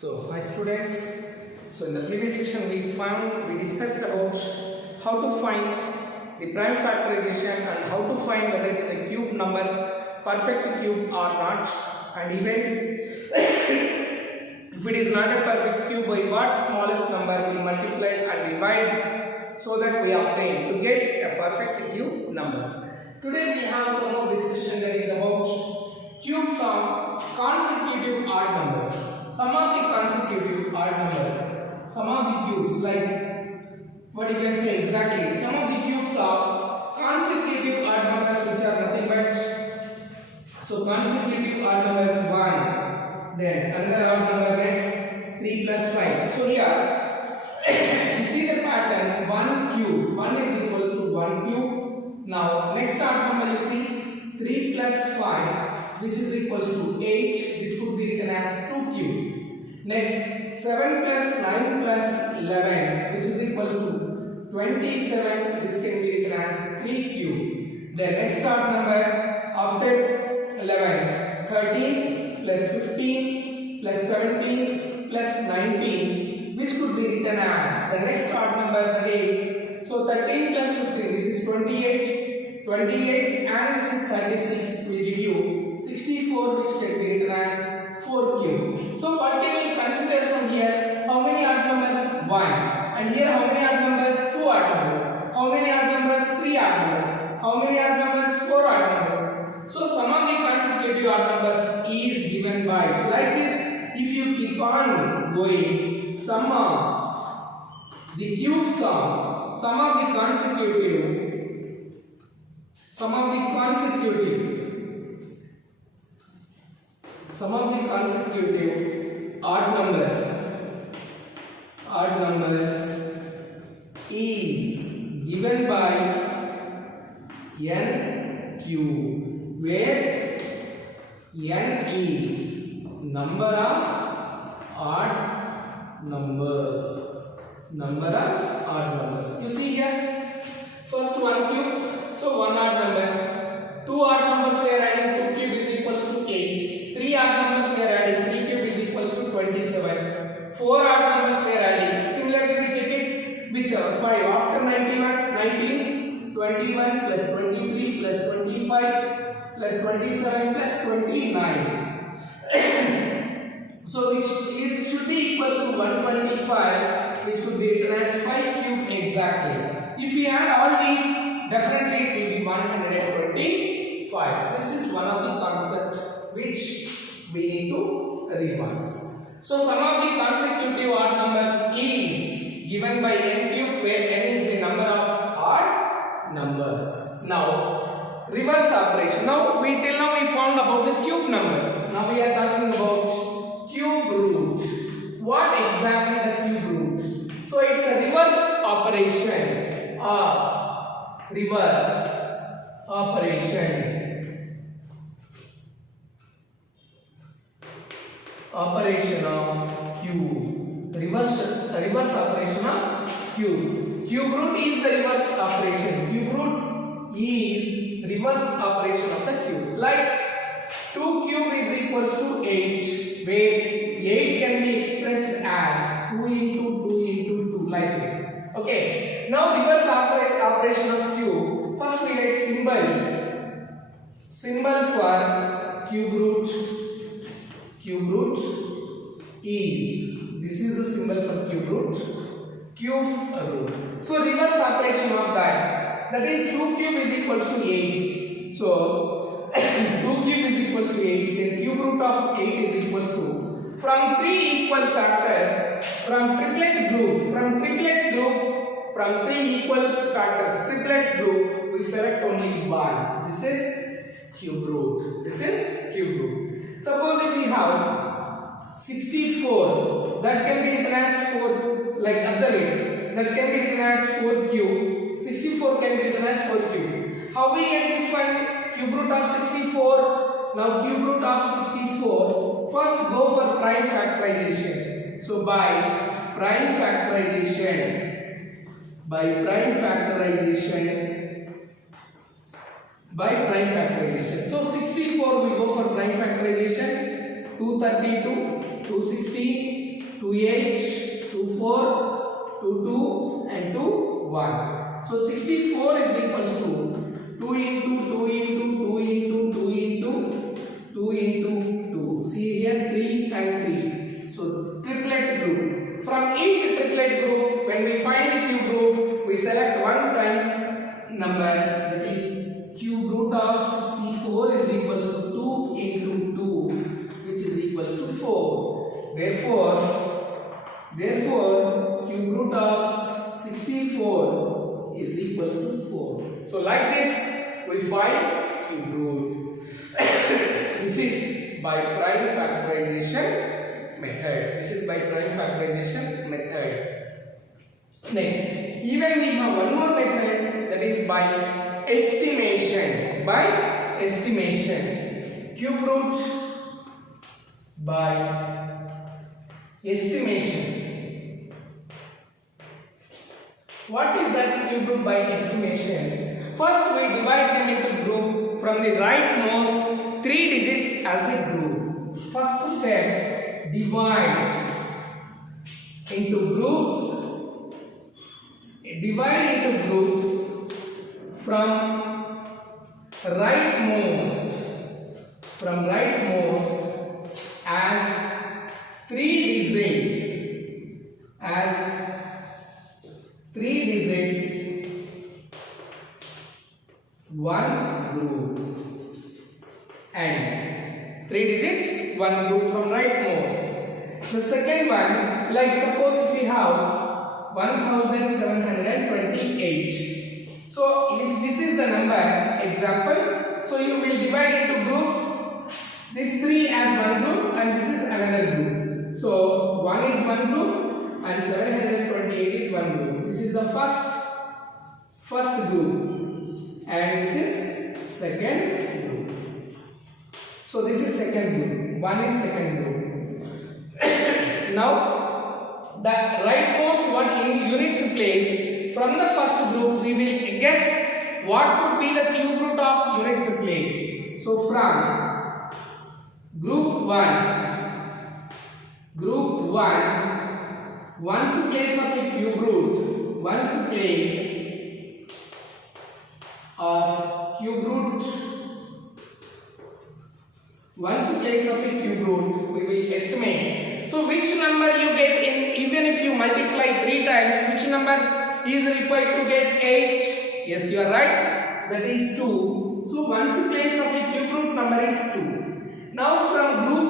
So, hi students. So, in the previous session, we discussed about how to find the prime factorization and how to find whether it is a cube number, perfect cube or not, and even if it is not a perfect cube, by what smallest number we multiply and divide so that we obtain to get a perfect cube numbers. Today we have some more discussion that is about cubes of consecutive odd numbers. Some of the consecutive odd numbers, some of the cubes, like what you can say exactly, some of the cubes of consecutive odd numbers which are nothing but, so consecutive odd numbers 1, then another odd number gets 3 plus 5. So here you see the pattern, 1 cube, 1 is equals to 1 cube. Now next odd number you see 3 plus 5, which is equals to 8. This could be written as 2 cube. Next 7 plus 9 plus 11, which is equals to 27. This can be written as 3 cube. The next odd number after 11, 13 plus 15 plus 17 plus 19, which could be written as the next odd number, that is, so 13 plus 15, this is 28, 28 and this is 36 will give you 64, which can be written as 4 cube. So what can we consider from here? How many odd numbers? 1. And here how many odd numbers? 2 odd numbers. How many odd numbers? 3 odd numbers. How many odd numbers? 4 odd numbers. So sum of the consecutive odd numbers is given by, like this, if you keep on going, sum of the cubes of sum of the consecutive odd numbers is given by n cube, where n is number of odd numbers. You see here, first 1 cube, so 1 odd number. 2 odd numbers we are adding, 2 cube is equals to 8. 3 odd numbers we are adding, 3 cube is equals to 27. 4 odd numbers we are adding. Similarly, we check it with 5. After 91, 19, 21 plus 23 plus 25 plus 27 plus 29. So which it should be equals to 125, which could be written as 5 cube exactly. If we add all these, definitely it will be 125. This is one of the concepts which we need to revise. So sum of the consecutive odd numbers is given by n cube, where n is the number of odd numbers. Now reverse operation. Now till now we found about the cube numbers. Now we are talking about cube root. What exactly the cube root? So it's a reverse operation of cube. Reverse operation of cube. Cube root is the reverse operation. Cube root is reverse operation of the cube. Like 2 cube is equals to 8, where 8 can be expressed as 2 into 2 into 2, like this. Okay. Now reverse operation of cube. First we write symbol for cube root. Cube root is, this is the symbol for cube root. So reverse operation of that is 2 cube is equals to 8. So 2 cube is equals to 8. Then cube root of 8 is equals to, from 3 equal factors, from triplet group, from 3 equal factors, triplet group, we select only one. This is cube root. Suppose if we have 64, that can be written as 4, like observe it, that can be written as 4 cube. 64 can be written as 4 cube. How we get this one? Cube root of 64. Now cube root of 64, first go for prime factorization. So by prime factorization, so 64 we go for prime factorization. 232, 216, 28, 24, 22 and 21. So 64 is equals to 2 into 2 into 2 into 2 into 2 into 2. See here 3 and 3. So triplet group. From each triplet group, when we find the cube root, we select one prime number, that is cube root of 64 is equals to 2 into 2, which is equals to 4. Therefore, cube root of 64 is equals to 4. So like this, we find cube root. This is by prime factorization method. Next, even we have one more method, that is by estimation. Cube root by estimation. What is that cube root by estimation? First, we divide them into group from the rightmost 3 digits as a group. First step, divide into groups. Divide into groups from rightmost as 3 digits, one group, and 3 digits, one group from rightmost. The second one, like suppose if we have 1728. So if this is the number example, so you will divide into groups, this 3 as one group and this is another group. So 1 is one group and 728 is one group. This is the first group and this is second group. So this is second group, 1 is second group. Now the rightmost one in units place, from the first group we will guess what could be the cube root of units place. So from group 1, one's place of a cube root, one's place of cube root, we will estimate. So which number you get in, even if you multiply 3 times, which number is required to get 8? Yes, you are right, that is 2. So one's place of a cube root number is 2. Now from group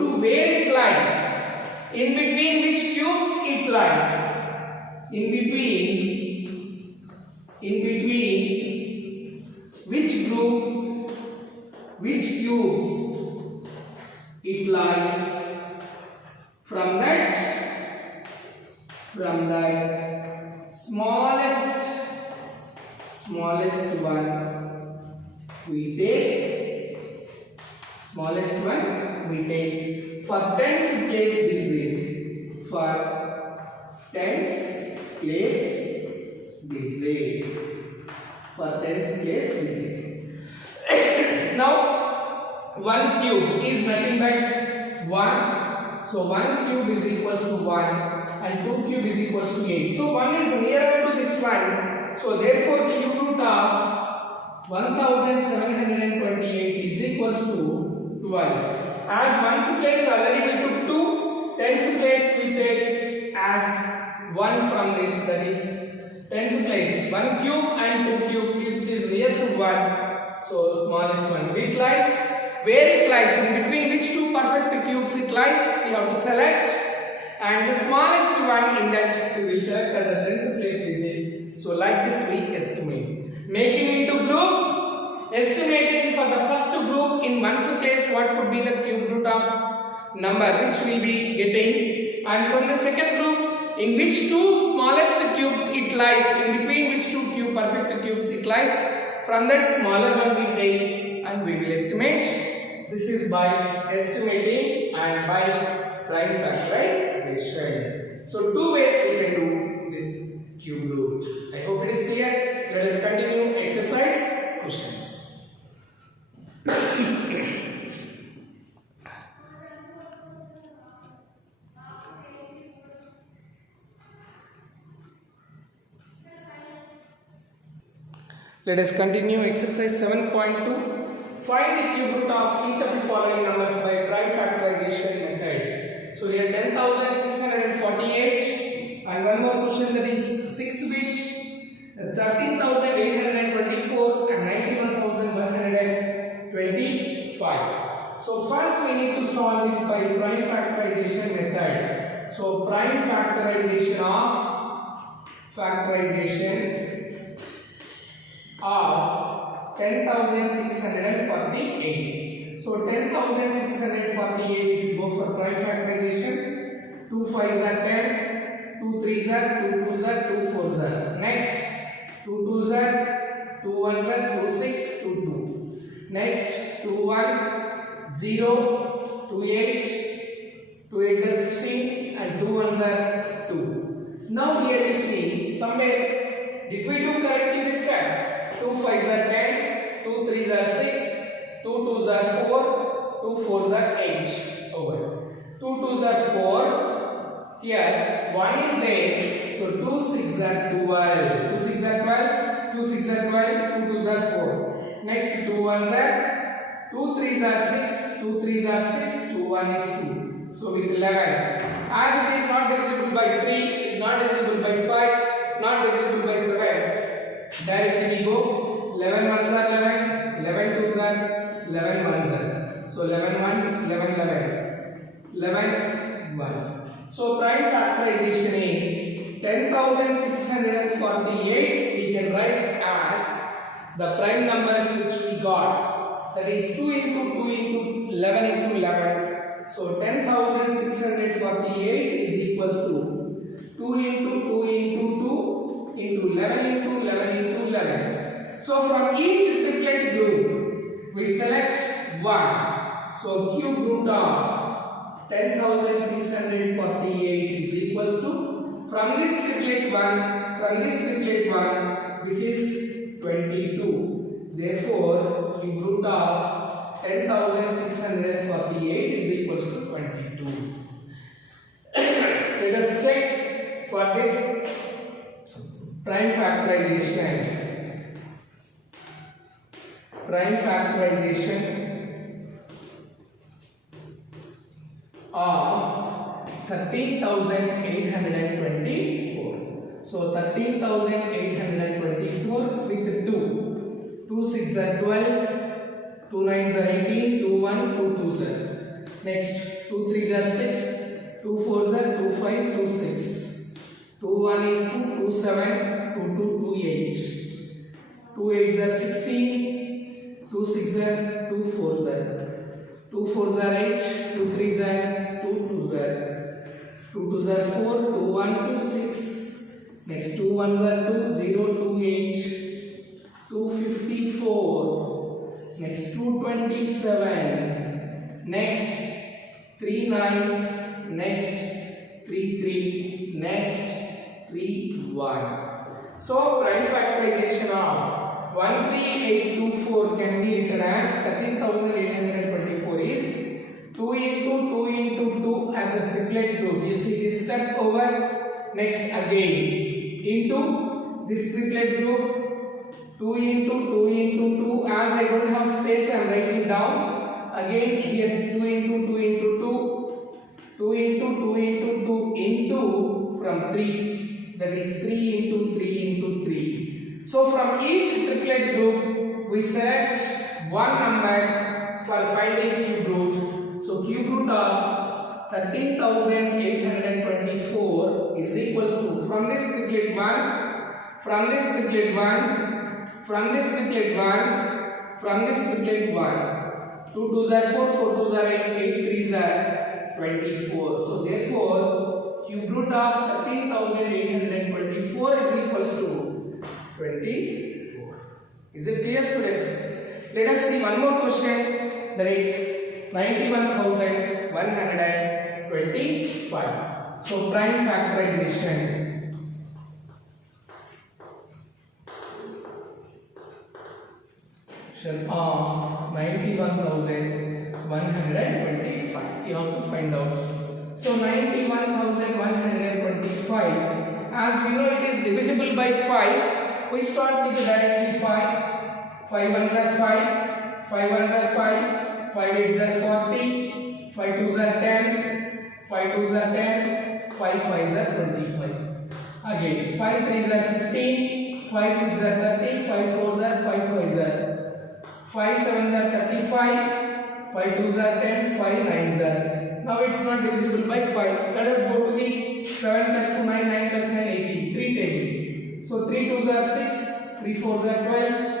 2 where it lies, in between which cubes it lies, in between which group, which cubes it lies, from that smallest one we take, for tens place digit, Now 1 cube is nothing but 1, so 1 cube is equals to 1 and 2 cube is equals to 8. So 1 is nearer to this one, so therefore cube root of 1728 is equals to 12. As one's place already we took 2, tens place we take as 1 from this, that is tens place 1 cube and 2 cube, which is near to 1. So smallest one, it lies where it lies, in between which 2 perfect cubes it lies, we have to select, and the smallest one in that we will select as a tens place digit. So like this we estimate, making into groups, estimating for the first group in one's place what could be the cube root of number which we will be getting, and from the second group in which 2 smallest cubes it lies, in between which 2 perfect cubes it lies, from that smaller one we take and we will estimate. This is by estimating and by prime factorization. So 2 ways we can do this cube root. I hope it is clear. Let us continue exercise questions. Let us continue exercise 7.2. Find the cube root of each of the following numbers by prime factorization method. So here 10,648 and one more question, that is 6th which 13,824 and 91,125. So first we need to solve this by prime factorization method. So prime factorization of 10,648. So 10,648, if you go for prime factorization, 2 5s are 10, 2 3s are 2 2s are 2 4s are. Next 2 2s are 2 1s are 2 6 2 2. Next 2 1 0 2 8 2 8s are 16 and 2 1s are 2. Now here you see somewhere did we do correctly this time? 2 5s are 10, 2 3s are 6, 2 2s are 4, 2 4s are 8. Over. 2 2s are 4. Here 1 is there. So 2 6s are 12. 2 6s are 12. 2 6s are 12. 2 2s are 4. Next 2 1s are 2 3s are 6. 2 3s are 6. 2 1 is 2. So with 11. As it is not divisible by 3, not divisible by 5, not divisible by 7. Directly we go 11 ones are 11, 11 twos are 11 ones are. So 11 ones, 11 elevens, 11 ones. So prime factorization is 10,648 we can write as the prime numbers which we got, that is 2 into 2 into 11 into 11. So 10,648 is equals to 2 into 2 into 2 into 11 into 11 into 11. So from each triplet group we select one. So cube root of 10,648 is equals to, from this triplet one which is 22. Therefore cube root of 10,648 is equals to 22. Let us check for this prime factorization of 13,824. So 13,824 with 2. 2 6 are 12, 2 9s are 18, 2 1, 2 2s are. Next 2 3s are 6, 2 4s are 2 5, 2 6. 2 1 is 2, 2 7, 2 2, 2 8. 2 8s are 16, 2 6s are 2 4s are. 2 4s are 8, 2 3s are 2 2s are. 2 2s are 4, 2 1, 2 6. Next 2 1s are 2, 0, 2 8, 254. Next 227. Next 3 9s. Next 3 3. Next 3 1. So prime factorization of 13824 can be written as 13,824 is 2 into 2 into 2 as a triplet group. You see this step over. Next again into this triplet group. 2 into 2 into 2. As I don't have space, I am writing down. Again here 2 into 2 into 2. 2 into 2 into 2 into from 3. That is 3 into 3 into 3. So from each triplet group we select one number for finding cube root. So cube root of 13,824 is equals to, from this triplet 1, from this triplet 1, from this triplet 1, from this triplet 1. 2 2s are 4, 4 2s are 8, 8 3s are 24. So therefore cube root of 13,824 is equals to 24. Is it clear, students? Let us see one more question, that is 91,125. So prime factorization of 91,125. You have to find out. So 91,125, as we know it is divisible by 5, we start with directly 5. 5 ones are 5, 5 ones are 5, 5 eights are 40, 5 twos are 10, 5 twos are 10, 5 fives are 25. Again 5 threes are 15, 5 sixes are 30, 5 fours are 5 fives are 5 sevens are 35, 5 twos are 10, 5 nines are. Now it's not divisible by 5. Let us go to the 7 plus 2 9, 9 plus 9 18, 3 table. So 3 twos are 6, 3 fours are 12,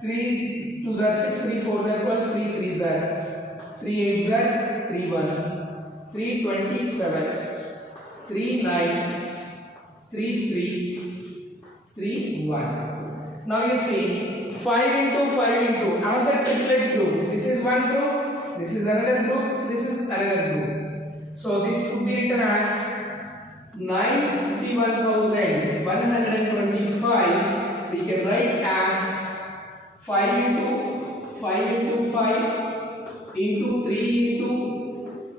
3 twos are 6, 3 fours are 12, 3 threes are 3 eights are 3 ones, 3 27, 3 9, 3 3, 3 1. Now you see 5 into 5 into as a triplet group. This is one group, this is another group, this is another group. So this could be written as 91,125. We can write as 5 into 5 into 5 into 3 into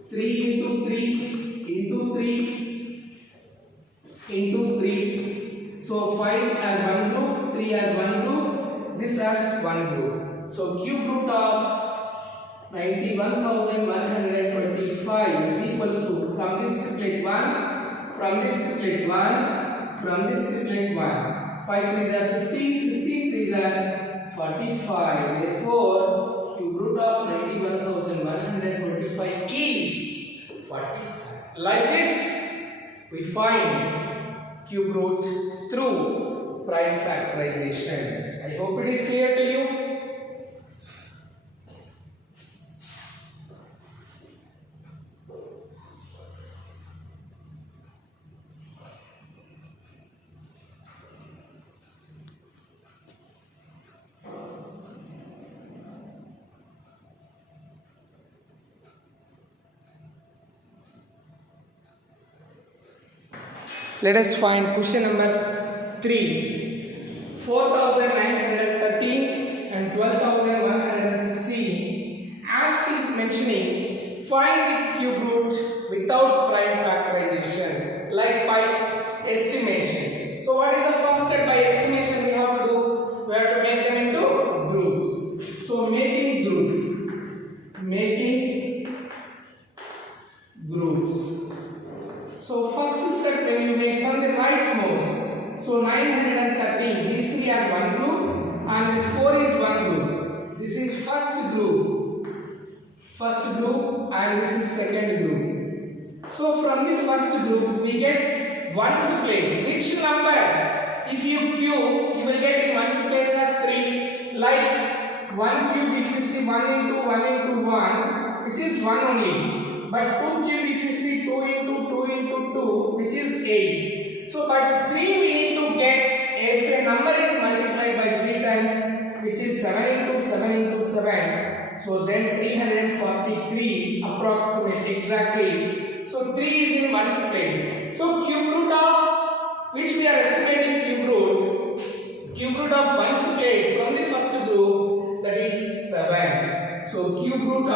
3 into 3 into 3 into 3. So 5 as one group, 3 as one group, this as one group. So cube root of 91,125 is equals to, from this triplet 1, from this triplet 1, from this triplet 1. 5 threes are 15, 15 threes are 45. Therefore, cube root of 91,125 is 45. Like this, we find cube root through prime factorization. I hope it is clear to you. Let us find question number 3. 4,913 and 12,116. As he is mentioning, find the cube root without prime factorization, like by estimation. So what is the first step by estimation we have to do? We have to make them into groups. So making groups. So first step, when you make from the rightmost, so 913, these three are one group and this 4 is one group. This is first group and this is second group. So from the first group we get ones place. Which number? If you cube, you will get in ones place as 3. Like 1 cube, if you see 1 into 1 into 1, which is 1 only. But 2 cube, if you see 2 into 2 into 2, which is 8. So but 3 we need to get if a number is multiplied by 3 times, which is 7 into 7 into 7. So then 343 approximate exactly. So 3 is in ones place. So cube root of which we are estimating cube root of ones place from the first group, that is 7. So cube root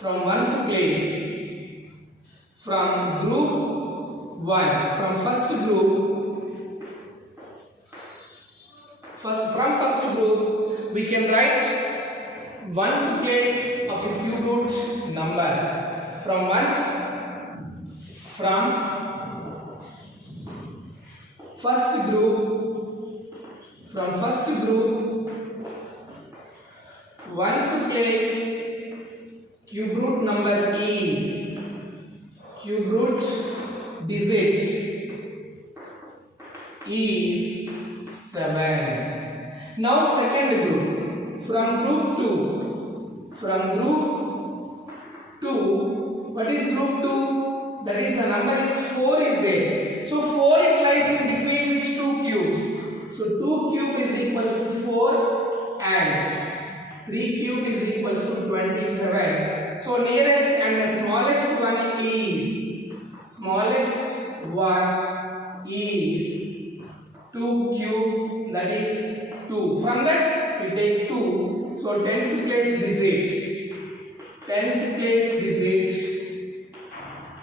from ones place from group 1, from first group, from first group we can write ones place of a cube root number. From first group, ones place cube root number is, cube root digit is 7. Now second group, from group 2, what is group 2? That is the number is 4 is there. So 4 it lies in between which 2 cubes. So 2 cube is equals to 4 and 3 cube is equals to 27. So nearest and the smallest one is 2 cube, that is 2. From that we take 2. So tens place digit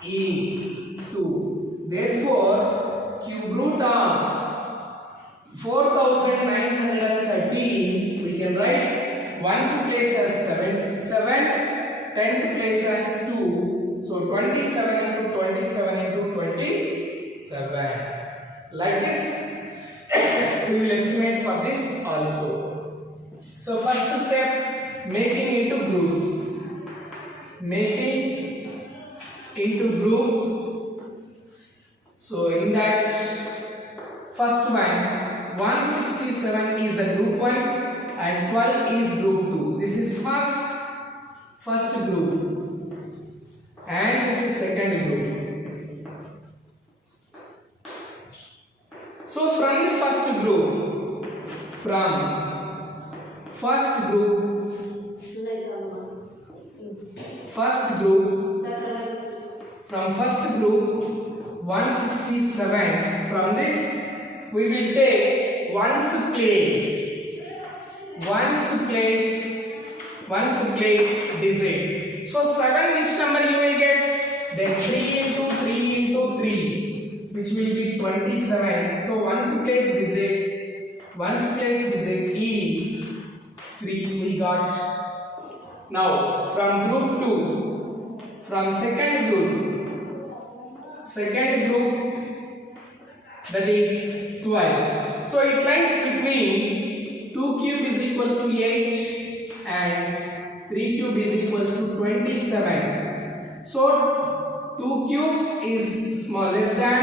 is 2. Therefore cube root of 4913 we can write ones place as 7, tens place as 2, so 27 into 27 into 27. Like this we will estimate for this also. So first step, making into groups. So in that first one, 167 is the group 1 and 12 is group 2. This is first group and this is second group. So from the first group, from first group 167, from this we will take ones place digit. So 7, which number you will get? Then 3 into 3 which will be 27. So ones place digit is 3 we got. Now from group 2, from second group that is 12. So it lies between 2 cube is equals to 8 and 3 cube is equals to 27. So 2 cube is less than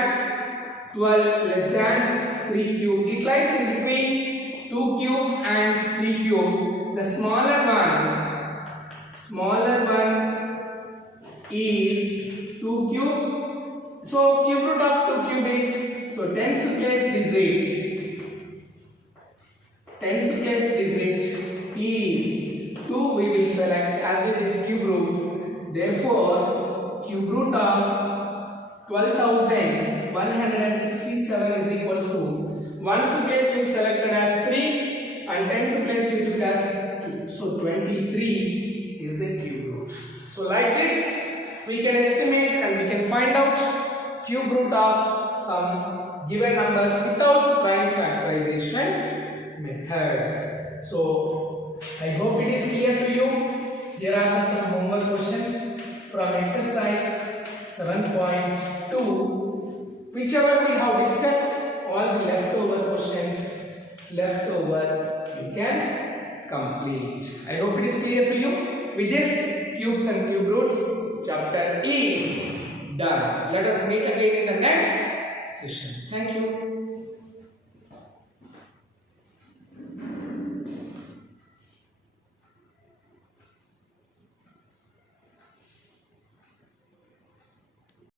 12 less than 3 cube. It lies in between 2 cube and 3 cube. The smaller one is 2 cube. So cube root of 2 cube is, so tens place digit is 2 we will select as it is cube root. Therefore cube root of 12,167 is equals to ones place we selected as 3 and tens place we took as 2. So 23 is the cube root. So like this we can estimate and we can find out cube root of some given numbers without prime factorization method. So I hope it is clear to you. Here are some homework questions from exercise 7.2. Whichever we have discussed, all the leftover questions you can complete. I hope it is clear to you. With this, cubes and cube roots chapter is done. Let us meet again in the next session. Thank you.